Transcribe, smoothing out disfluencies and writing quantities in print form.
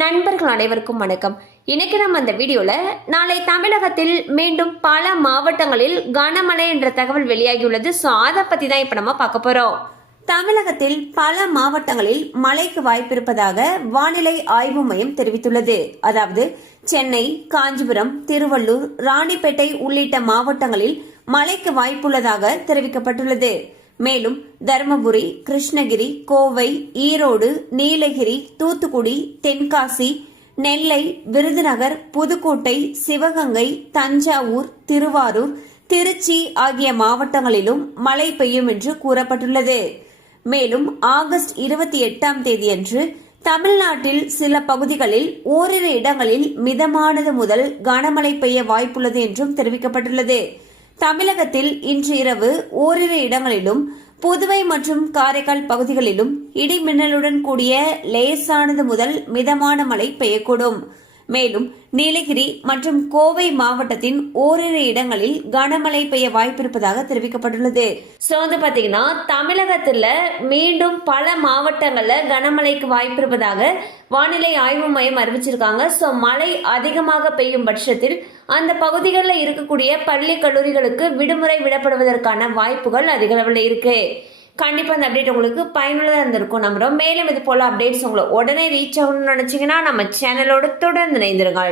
நண்பர்கள் அனைவருக்கும் வணக்கம். இன்னைக்கு நம்ம அந்த வீடியோல நாளை தமிழகத்தில் மீண்டும் பல மாவட்டங்களில் கனமழை என்ற தகவல் வெளியாகியுள்ளது. ஸோ அதை பத்தி தான் இப்ப நம்ம பார்க்க போறோம். தமிழகத்தில் பல மாவட்டங்களில் மழைக்கு வாய்ப்பு இருப்பதாக வானிலை ஆய்வு மையம் தெரிவித்துள்ளது. அதாவது சென்னை, காஞ்சிபுரம், திருவள்ளூர், ராணிப்பேட்டை உள்ளிட்ட மாவட்டங்களில் மழைக்கு வாய்ப்புள்ளதாக தெரிவிக்கப்பட்டுள்ளது. மேலும் தருமபுரி, கிருஷ்ணகிரி, கோவை, ஈரோடு, நீலகிரி, தூத்துக்குடி, தென்காசி, நெல்லை, விருதுநகர், புதுக்கோட்டை, சிவகங்கை, தஞ்சாவூர், திருவாரூர், திருச்சி ஆகிய மாவட்டங்களிலும் மழை பெய்யும் என்று கூறப்பட்டுள்ளது. மேலும் ஆகஸ்ட் 28ஆம் தேதியன்று தமிழ்நாட்டில் சில பகுதிகளில் ஓரிரு இடங்களில் மிதமானது முதல் கனமழை பெய்ய வாய்ப்புள்ளது என்றும் தெரிவிக்கப்பட்டுள்ளது. தமிழகத்தில் இன்று இரவு ஓரிரு இடங்களிலும் புதுவை மற்றும் காரைக்கால் பகுதிகளிலும் இடி மின்னலுடன் கூடிய லேசானது முதல் மிதமான மழை பெய்யக்கூடும். மேலும் நீலகிரி மற்றும் கோவை மாவட்டத்தின் ஓரிரு இடங்களில் கனமழை பெய்ய வாய்ப்பிருப்பதாக தெரிவிக்கப்பட்டுள்ளது. ஸோ வந்து பாத்தீங்கன்னா தமிழகத்துல மீண்டும் பல மாவட்டங்கள்ல கனமழைக்கு வாய்ப்பு இருப்பதாக வானிலை ஆய்வு மையம் அறிவிச்சிருக்காங்க. ஸோ மழை அதிகமாக பெய்யும் பட்சத்தில் அந்த பகுதிகளில் இருக்கக்கூடிய பள்ளி கல்லூரிகளுக்கு விடுமுறை விடப்படுவதற்கான வாய்ப்புகள் அதிக அளவில் இருக்கு. கண்டிப்பா அந்த அப்டேட் உங்களுக்கு பயனுள்ளதாக இருந்திருக்கும் நம்புறோம். மேலும் இது போல அப்டேட்ஸ் உங்களை உடனே ரீச் ஆகணும்னு நினைச்சீங்கன்னா நம்ம சேனலோட தொடர்ந்து இணைந்திருங்கள்.